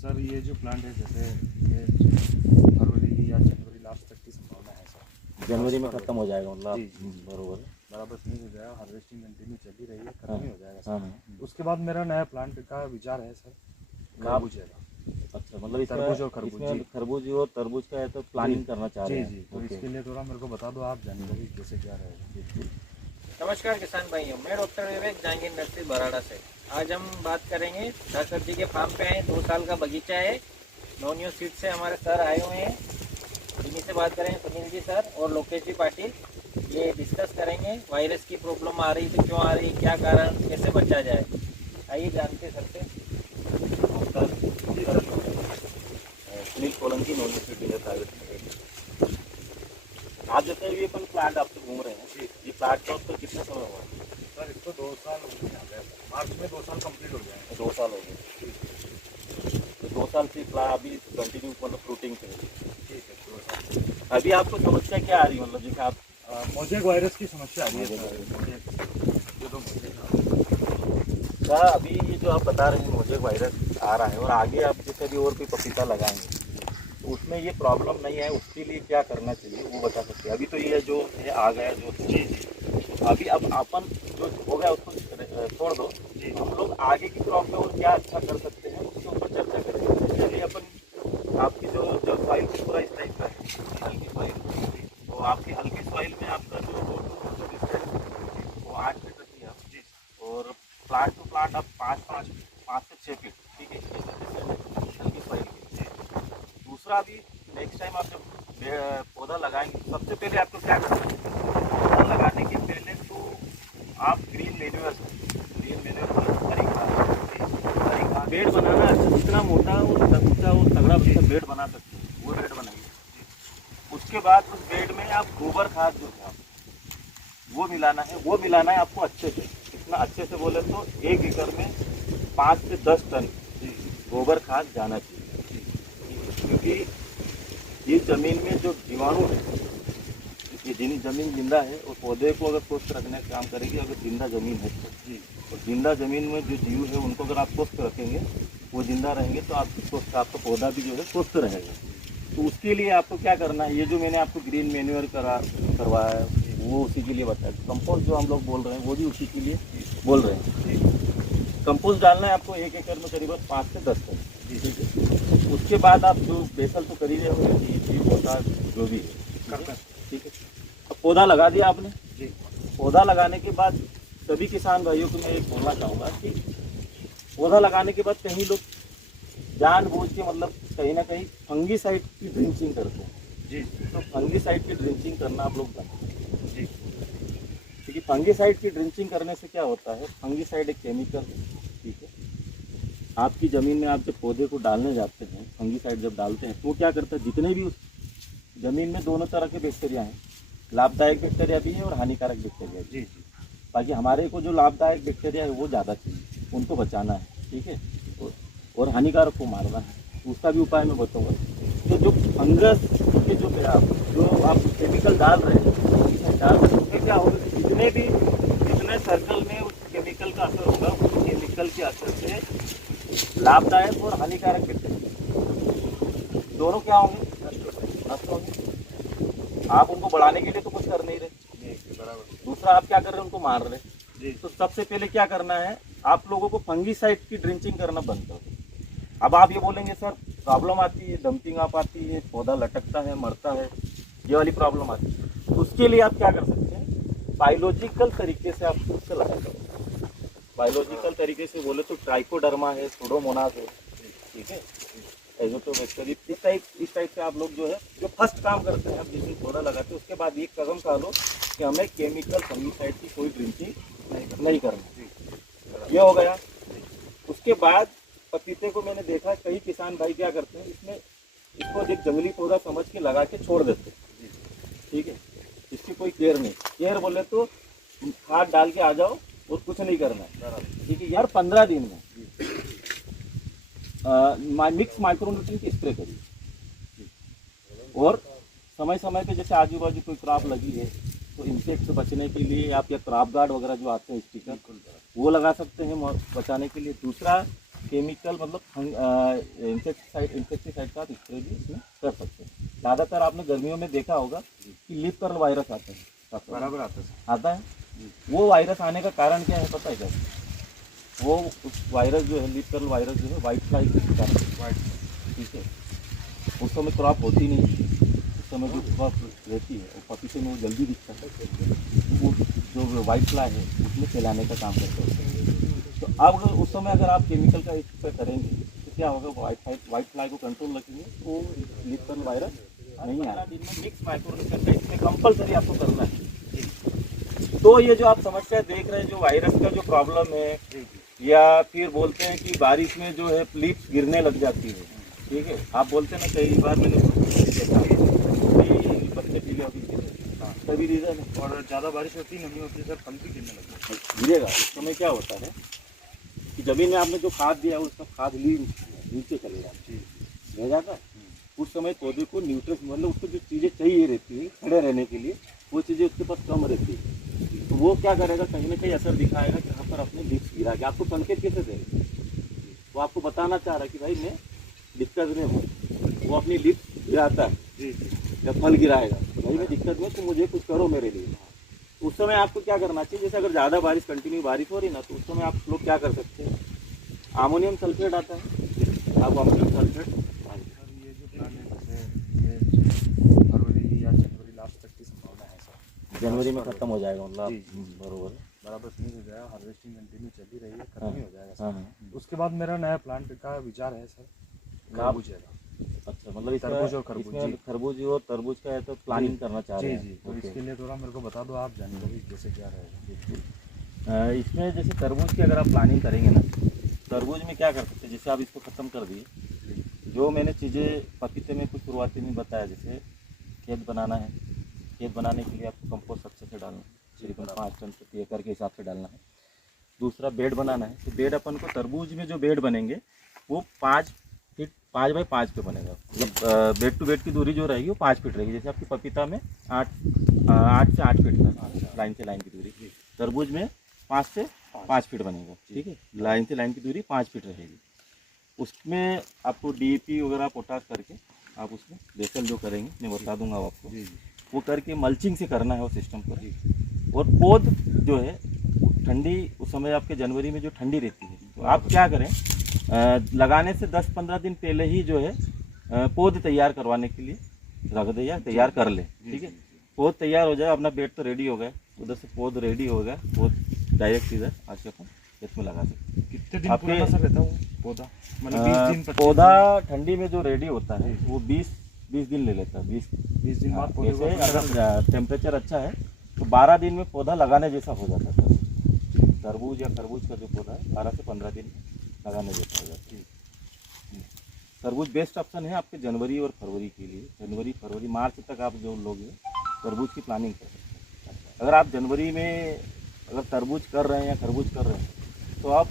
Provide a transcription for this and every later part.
Sir ये जो plant है जैसे ये फरवरी या जनवरी लास्ट तक की संभावना है सर। जनवरी में खत्म हो जाएगा मतलब। जी बरोबर। बराबर नहीं हो जाएगा, हार्वेस्टिंग कंटिन्यू चल ही रही है, खत्म ही हो जाएगा सर। हाँ। उसके बाद मेरा नया प्लांट का विचार है सर, खरबूज का। अच्छा, मतलब तरबूज और खरबूज, इसमें जी। खरबूज और तरबूज का है तो प्लानिंग करना चाह रहे जी हैं। जी, तो ओके। इसके लिए थोड़ा मेरे को बता दो आप जानकारी कैसे क्या रहेगा। नमस्कार किसान भाइयों, मैं डॉक्टर विवेक जहांगीर नर्सरी बराड़ा से। आज हम बात करेंगे धाकर जी के फार्म पे हैं। 2 साल का बगीचा है। नवनियो सीड से हमारे सर आए हुए हैं, इन्हीं से बात करेंगे, सुनील जी सर और लोकेश जी पाटिल। ये डिस्कस करेंगे वायरस की प्रॉब्लम आ रही थी, क्यों आ रही, क्या कारण, कैसे बचा जाए। आइए जानते हैं सर से। Sunil Solanki, non seed private limited. आप जैसे ये अपन प्लांट आपसे घूम रहे हैं, ये प्लांट का उसको कितना समय हुआ? सर इसको 2 साल हो गए, मार्च में 2 साल कंप्लीट हो जाएंगे। 2 साल हो गए। तो 2 साल से प्लांट अभी कंटिन्यू मतलब फ्रूटिंग पे है। ठीक है, 2 साल। अभी आपको समस्या क्या आ रही है, मतलब जैसे आप मोजेक वायरस की समस्या आ रही है सर। ये तो क्या अभी ये जो आप बता रहे हैं मोजेक वायरस आ रहा है, और आगे आप जैसे भी और कोई पपीता लगाएंगे तो उसमें ये प्रॉब्लम नहीं है, उसके लिए क्या करना चाहिए वो बता सकते हैं? अभी तो ये जो है आ गया जो, जी तो अभी अब अपन जो हो गया उसको छोड़ दो। हम लोग आगे की क्रॉप में और क्या अच्छा कर सकते हैं उसके ऊपर चर्चा करेंगे। चलिए अपन आपकी जो सॉइल की पूरा इस टाइप का है, हल्की सॉइल, तो आपकी हल्की सॉइल में आपका जो वो 8 फीट रखिए आप जी, और प्लांट टू प्लांट आप 5 से 6 फीट, ठीक है, हल्की सॉइल की। दूसरा भी नेक्स्ट टाइम आप जब पौधा लगाएंगे सबसे पहले आपको क्या करना है, पौधा लगाने के पहले तो आप ग्रीन मैन्योर बेड बनाना है, जितना मोटा और ऊंचा और तगड़ा बेड बना सकते हैं वो बेड बनाइए। उसके बाद उस बेड में आप गोबर खाद जो है वो मिलाना है, आपको अच्छे से। कितना अच्छे से बोले तो 1 एकड़ में 5 से 10 टन गोबर खाद जाना चाहिए, क्योंकि ये जमीन में जो जीवाणु है, ये जमीन जिंदा है और पौधे को अगर स्वस्थ रखने का काम करेगी। अगर जिंदा जमीन है तो, और जिंदा जमीन में जो जीव है उनको अगर आप स्वस्थ रखेंगे, वो जिंदा रहेंगे तो आपका पौधा भी जो है स्वस्थ रहेगा। तो उसके लिए आपको क्या करना है, ये जो मैंने आपको ग्रीन मैन्योर करवाया है वो उसी के लिए बताया। कंपोस्ट जो हम लोग बोल रहे हैं वो भी उसी के लिए बोल रहे हैं। कंपोस्ट डालना है आपको 1 एकड़ में करीबन 5 से 10 टन, ठीक है। उसके बाद आप जो बेसल तो कर ही रहे हो, पौधा जो भी है, ठीक है। अब पौधा लगा दिया आपने जी। पौधा लगाने के बाद सभी किसान भाइयों को मैं एक बोलना चाहूँगा कि पौधा लगाने के बाद कहीं लोग जानबूझ के मतलब कहीं ना कहीं फंगीसाइड की ड्रिंचिंग करते हैं जी। तो फंगीसाइड की ड्रिंचिंग करना आप लोग बंद करें जी, क्योंकि फंगीसाइड की ड्रिंचिंग करने से क्या होता है, फंगीसाइड एक केमिकल है, ठीक है। आपकी ज़मीन में आप जब पौधे को डालने जाते हैं, फंगीसाइड जब डालते हैं तो क्या करता है, जितने भी उस ज़मीन में दोनों तरह के बैक्टीरिया हैं, लाभदायक बैक्टीरिया भी है और हानिकारक बैक्टीरिया जी जी। बाकी हमारे को जो लाभदायक बैक्टीरिया है वो ज़्यादा चाहिए, उनको बचाना है, ठीक है, और हानिकारक को मारना है। उसका भी उपाय मैं बताऊँगा। तो जो फंगस के जो आप केमिकल डाल रहे हैं, उसमें क्या होगा कि जितने सर्कल में उस केमिकल का असर होगा, उस केमिकल के असर से लाभदायक और हानिकारक बैक्टीरिया दोनों क्या होंगे, नष्ट होंगे। आप उनको बढ़ाने के लिए तो कुछ कर नहीं रहे, दूसरा आप क्या कर रहे हैं, उनको मार रहे। तो सबसे पहले क्या करना है, आप लोगों को फंगीसाइड की ड्रिंचिंग करना बंद कर दो। अब आप ये बोलेंगे सर प्रॉब्लम आती है, डंपिंग आप आती है, पौधा लटकता है, मरता है, ये वाली प्रॉब्लम आती है। तो उसके लिए आप क्या कर सकते हैं, बायोलॉजिकल तरीके से आप उससे लगा सकते हैं। बायोलॉजिकल तरीके से बोले तो ट्राइकोडर्मा है, सुडोमोनास है, ठीक है, एजोटोबैक्टर, इस टाइप से आप लोग जो है जो फर्स्ट काम करते हैं, आप जिस दिन पौधा लगाते हैं उसके बाद एक कदम खा लो कि हमें केमिकल फंगीसाइड की कोई ड्रिंचिंग नहीं करना, ये हो गया। उसके बाद पपीते को मैंने देखा कई किसान भाई क्या करते हैं, इसको एक जंगली पौधा समझ के लगा के छोड़ देते हैं, ठीक है, इसकी कोई केयर नहीं। केयर बोले तो खाद डाल के आ जाओ और कुछ नहीं करना है, ठीक है। यार 15 दिन में मिक्स माइक्रोन्यूट्रिएंट स्प्रे करिए, और समय समय पे जैसे आजू बाजू कोई क्रॉप लगी है तो इंसेक्ट से बचने के लिए आप या क्रॉप गार्ड वगैरह जो आते हैं स्टिकर, वो लगा सकते हैं बचाने के लिए। दूसरा केमिकल मतलब इंसेक्टिसाइड का आप स्प्रे भी इसमें कर सकते हैं। ज़्यादातर आपने गर्मियों में देखा होगा कि लीफ कर्ल वायरस आता है, बराबर आता है सर। आता है। वो वायरस आने का कारण क्या है पता है क्या? वो वायरस जो है लीफ कर्ल वायरस जो है वाइट फ्लाई के कारण, ठीक है। उस समय क्रॉप होती नहीं है, उस समय जो क्रॉप रहती है वो पपीते में वो जल्दी दिखता है, वो जो वाइट फ्लाई है उसमें फैलाने का काम करता है। तो अब उस समय अगर आप केमिकल का स्प्रे करेंगे तो क्या होगा, वाइट फ्लाई को कंट्रोल रखेंगे तो लीफ कर्ल वायरस नहीं आएगा। मिक्स माइक्रोन्यूट्रिएंट इसमें कंपलसरी आपको करना है। तो ये जो आप समस्या देख रहे हैं, जो वायरस का जो प्रॉब्लम है, या फिर बोलते हैं कि बारिश में जो है लीव्स गिरने लग जाती है, ठीक है। आप बोलते हैं ना, कई बार मैंने देखा कि पत्ते पीले होती है, तभी रीज़न है। और ज़्यादा बारिश होती नहीं होती सर, फल भी गिरने लगता है। गिरेगा। उस समय क्या होता है कि जमीन में आपने जो खाद दिया है उसका खाद नीचे चलेगा, रह जाता है। उस समय पौधे को न्यूट्रिएंट्स मतलब उसको जो चीज़ें चाहिए रहती है खड़े रहने के लिए, वो चीज़ें उसके पास कम रहती है। तो वो क्या करेगा, कहीं ना कहीं असर दिखाएगा कि यहाँ पर अपने लीव्स गिरा के आपको संकेत कैसे देगा, वो आपको बताना चाह रहा है कि भाई मैं दिक्कत में हूँ। वो अपनी लीव्स गिराता है जब फल गिराएगा, तो भाई मैं दिक्कत में, तो मुझे कुछ करो मेरे लिए। उस समय आपको क्या करना चाहिए, जैसे अगर ज़्यादा बारिश कंटिन्यू बारिश हो रही ना, तो उस समय आप लोग क्या कर सकते हैं, अमोनियम सल्फेट आता है, आप अमोनियम सल्फेट सर ये जो प्लान है जैसे ये फरवरी या जनवरी लास्ट तक की संभावना है सर। जनवरी में खत्म हो जाएगा, मतलब जी। बरोबर। बराबर फिनिश हो जाएगा, हार्वेस्टिंग कंटिन्यू चल ही रही है, खत्म ही हो जाएगा हाँ, सर। उसके बाद मेरा नया प्लांट का विचार है सर, खरबूज है। अच्छा, मतलब तरबूज और खरबूज, इसमें जी। खरबूज और तरबूज का है तो प्लानिंग करना चाह रहे जी हैं। जी, तो ओके। इसके लिए थोड़ा मेरे को बता दो आप, जानकारी कैसे क्या रहेगा। इसमें जैसे तरबूज की अगर आप प्लानिंग करेंगे ना, तरबूज में क्या कर सकते हैं, जैसे आप इसको ख़त्म कर दिए, जो मैंने चीज़ें पपीते में कुछ शुरुआती में बताया, जैसे खेत बनाना है, खेत बनाने के लिए आपको कंपोस्ट अच्छे से डालना है, तकरीबन 5 टन प्रति एकड़ के हिसाब से डालना है। दूसरा बेड बनाना है, तो बेड अपन को तरबूज में जो बेड बनेंगे वो 5 फीट 5 बाई 5 पे बनेगा, मतलब बेड टू बेड की दूरी जो रहेगी वो 5 फीट रहेगी। जैसे आपकी पपीता में 8 से 8 फीट का लाइन से लाइन की दूरी, तरबूज में 5 से 5 फीट बनेगा, ठीक है। लाइन से लाइन की दूरी 5 फीट रहेगी। उसमें आपको DAP वगैरह पोटास करके आप उसमें बेसल जो करेंगे, मैं बता दूंगा आपको, वो करके मल्चिंग से करना है वो सिस्टम पर। और पौध जो है ठंडी, उस समय आपके जनवरी में जो ठंडी रहती है, तो आप क्या करें, लगाने से 10-15 दिन पहले ही जो है पौध तैयार करवाने के लिए रख दे या तैयार कर ले, ठीक है। पौध तैयार हो जाए, अपना बेड तो रेडी हो गया, उधर से पौध रेडी हो गया, पौध डायरेक्ट इधर आके अपन इसमें लगा सकते हैं। कितने दिन पुराना सर रहता है पौधा, मतलब 20 दिन 25 पौधा ठंडी में जो रेडी होता है वो 20 दिन ले लेता है। 20 दिन बाद पौधे को जैसे अगर टेम्परेचर अच्छा है तो 12 दिन में पौधा लगाने जैसा हो जाता है। तरबूज या खरबूज का जो पौधा है 12 से 15 दिन में लगाने जैसा हो जाता है। तरबूज बेस्ट ऑप्शन है आपके जनवरी और फरवरी के लिए। जनवरी, फरवरी, मार्च तक आप जो लोग तरबूज की प्लानिंग कर सकते हैं। अगर आप जनवरी में अगर तरबूज कर रहे हैं या खरबूज कर रहे हैं तो आप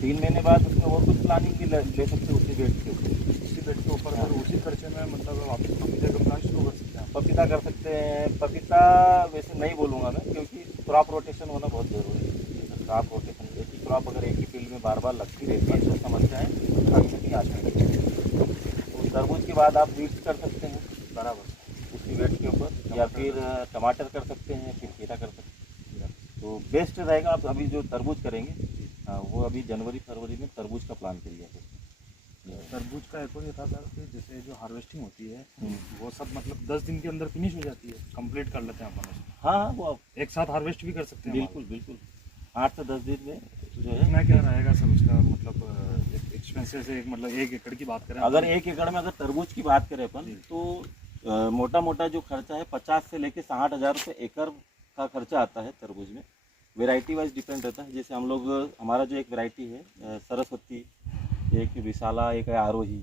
3 महीने बाद उसमें और कुछ प्लानिंग भी ले सकते हैं उसी बेड के ऊपर। उसी बेड के ऊपर पर उसी खर्चे में मतलब वापस पपीते का प्लान शुरू कर सकते हैं। पपीता कर सकते हैं। पपीता वैसे नहीं बोलूँगा मैं, क्योंकि क्रॉप रोटेशन होना बहुत ज़रूरी है। क्रॉप रोटेशन, एक ही क्रॉप अगर एक ही फील्ड में बार बार लगती रहती है तो समस्याएँ कहीं नहीं आती है। तो तरबूज के बाद आप बीट्स कर सकते हैं बराबर उसी बेड के ऊपर, या फिर टमाटर कर सकते हैं, फिर खीरा कर सकते हैं। तो बेस्ट रहेगा आप अभी जो तरबूज करेंगे वो अभी जनवरी फरवरी में तरबूज का प्लान करिए। तरबूज का एक और ये था सर कि जैसे जो हार्वेस्टिंग होती है वो सब मतलब 10 दिन के अंदर फिनिश हो जाती है, कंप्लीट कर लेते हैं अपन उसको। हाँ, वो आप एक साथ हार्वेस्ट भी कर सकते हैं। बिल्कुल बिल्कुल 8 से 10 दिन में जो है। कितना क्या रहेगा सर उसका, मतलब एक्सपेंसेस है, मतलब 1 एकड़ की बात करें अगर 1 एकड़ में अगर तरबूज की बात करें अपन तो मोटा मोटा जो खर्चा है 50 से लेके 60,000 रुपये एकड़ का खर्चा आता है तरबूज में। वेराइटी वाइज डिपेंड रहता है। जैसे हम लोग, हमारा जो एक वैरायटी है सरस्वती, एक विशाला, एक है आरोही,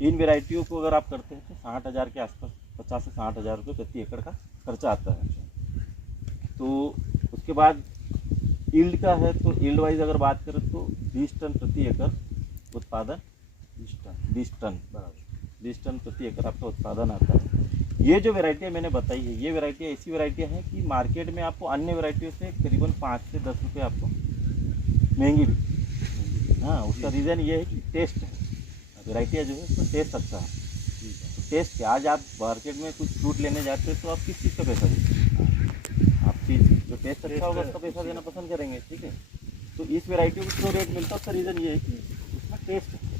इन वेराइटियों को अगर आप करते हैं तो 60,000 के आसपास, 50 से 60,000 रुपये प्रति एकड़ का खर्चा आता है। तो उसके बाद यील्ड का है, तो यील्ड वाइज अगर बात करें तो 20 टन प्रति एकड़ उत्पादन, 20 टन बराबर 20 टन प्रति एकड़ आपका उत्पादन आता है। ये जो वैरायटियाँ मैंने बताई है, ये वैरायटियाँ ऐसी वैरायटियाँ हैं कि मार्केट में आपको अन्य वैरायटियों से करीबन 5 से 10 रुपये आपको महंगी भी हाँ, उसका रीज़न ये है कि टेस्ट है, वैरायटियाँ जो है उसका टेस्ट अच्छा है। तो टेस्ट क्या, आज आप मार्केट में कुछ फ्रूट लेने जाते हैं तो आप किस चीज़ का पैसा देते हैं? आप चीज़ जो टेस्ट अच्छा होगा उसका पैसा देना पसंद करेंगे, ठीक है। तो इस वैरायटी को जो रेट मिलता है उसका रीज़न ये है कि उसमें टेस्ट है।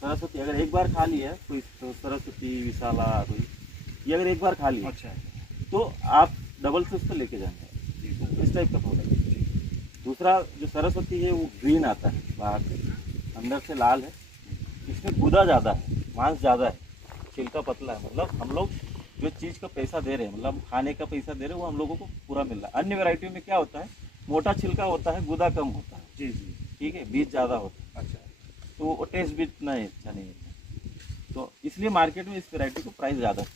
सरस्वती अगर एक बार खा लिया कोई, तो सरस्वती, विशाला, कोई ये अगर एक बार खा लिया अच्छा तो आप डबल से उसको लेके जाएंगे। तो इस टाइप का प्रोडक्ट है। दूसरा जो सरस्वती है वो ग्रीन आता है बाहर से, अंदर से लाल है, इसमें गुदा ज़्यादा है, मांस ज़्यादा है, छिलका पतला है। मतलब हम लोग जो चीज़ का पैसा दे रहे हैं, मतलब खाने का पैसा दे रहे हैं, वो हम लोगों को पूरा मिल रहा है। अन्य वैरायटियों में क्या होता है, मोटा छिलका होता है, गुदा कम होता है, जी जी। ठीक है, बीज ज़्यादा होता है, अच्छा तो वो टेस्ट भी इतना अच्छा नहीं है। तो इसलिए मार्केट में इस वैरायटी को प्राइस ज़्यादा है।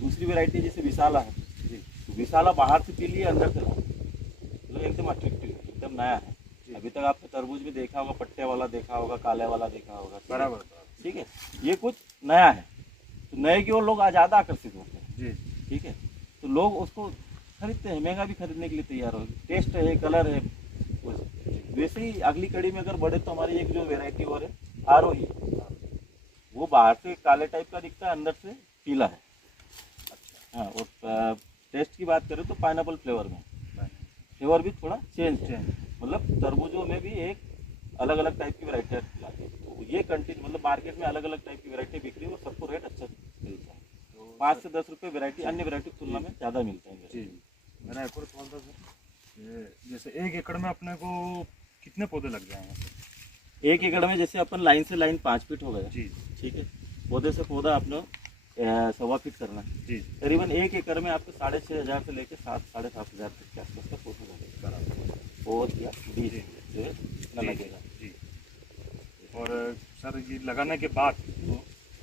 दूसरी वैरायटी जैसे विशाला है जी, तो विशाला बाहर से पी लिए, अंदर से लाए, तो एकदम अट्रैक्टिव है, एकदम नया है। अभी तक आपने तरबूज में देखा होगा, पट्टे वाला देखा होगा, काले वाला देखा होगा, बराबर। ठीक है। ये कुछ नया है, तो नए की ओर लोग ज़्यादा आकर्षित होते हैं, जी ठीक है। तो लोग उसको खरीदते हैं, महंगा भी खरीदने के लिए तैयार हो। टेस्ट है, कलर है, वैसे ही अगली कड़ी में अगर बढ़े तो हमारी एक जो वेराइटी और है आरोही, वो बाहर से काले टाइप का दिखता है, अंदर से पीला है। अच्छा हाँ, और टेस्ट की बात करें तो पाइनएप्पल फ्लेवर में, फ्लेवर भी थोड़ा चेंज है, मतलब तरबूजों में भी एक अलग अलग टाइप की वैरायटी लाती है। तो ये कंटिन्यू मतलब मार्केट में अलग अलग टाइप की वैरायटी बिक रही है और सबको रेट अच्छा मिलता है। तो 5 से 10 रुपये वैरायटी अन्य वैरायटी की तुलना में ज़्यादा मिलता है। जी। मेरा एक और सवाल था सर, जैसे 1 एकड़ में अपने को कितने पौधे लग जाएंगे सर? 1 एकड़ में जैसे अपन लाइन से लाइन 5 फीट हो गया, जी ठीक है, पौधे से पौधा अपना 1.25 फीट करना है। जी करीबन 1 एकड़ में आपको 6,500 से लेकर 7,000-7,500 तक के आसपास का पौधा लगेगा, पौध या बीज जो है इतना लगेगा। जी। और सर ये लगाने के बाद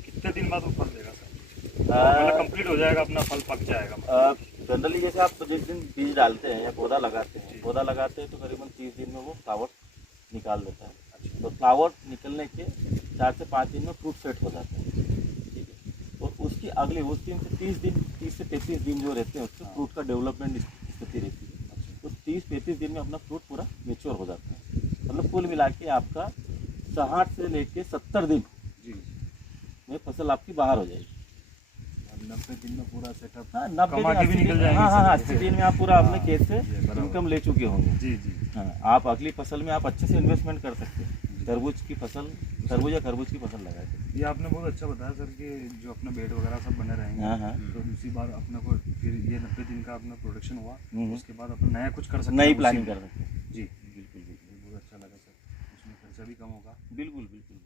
कितने दिन बाद वो फल देगा सर? मतलब कंप्लीट हो जाएगा अपना, फल पक जाएगा? जनरली जैसे आप जिस दिन बीज डालते हैं या पौधा लगाते हैं तो करीबन 30 दिन में वो फ्लावर निकाल देता है। तो फ्लावर निकलने के 4 से 5 दिन में फ्रूट सेट हो जाता है, ठीक है। और उसकी अगले उस दिन से 30 से 35 दिन जो रहते हैं उससे फ्रूट का डेवलपमेंट स्थिति रहती है। तो 30-35 दिन में अपना फ्रूट पूरा मेच्योर हो जाता है। मतलब कुल मिला के आपका 60 से लेके 70 दिन जी में फसल आपकी बाहर हो जाएगी। 90 दिन में पूरा सेटअप, हाँ, 90 कमा के भी निकल जाएंगे। हाँ, 80 दिन में आप पूरा अपने खेत से बराबर। इनकम ले चुके होंगे। जी जी। हाँ, आप अगली फसल में आप अच्छे से इन्वेस्टमेंट कर सकते हैं। तरबूज की फसल, तरबूज या खरबूज की फसल लगा के। ये आपने बहुत अच्छा बताया सर कि जो अपना बेड वगैरह सब बने रहेंगे। हाँ हाँ, तो दूसरी बार अपने को फिर ये 90 दिन का अपना प्रोडक्शन हुआ, उसके बाद अपन नया कुछ कर सकते हैं, नई उसी प्लानिंग में। कर सकते हैं। जी बिल्कुल बिल्कुल, बहुत अच्छा लगा सर। उसमें खर्चा भी कम होगा। बिल्कुल बिल्कुल।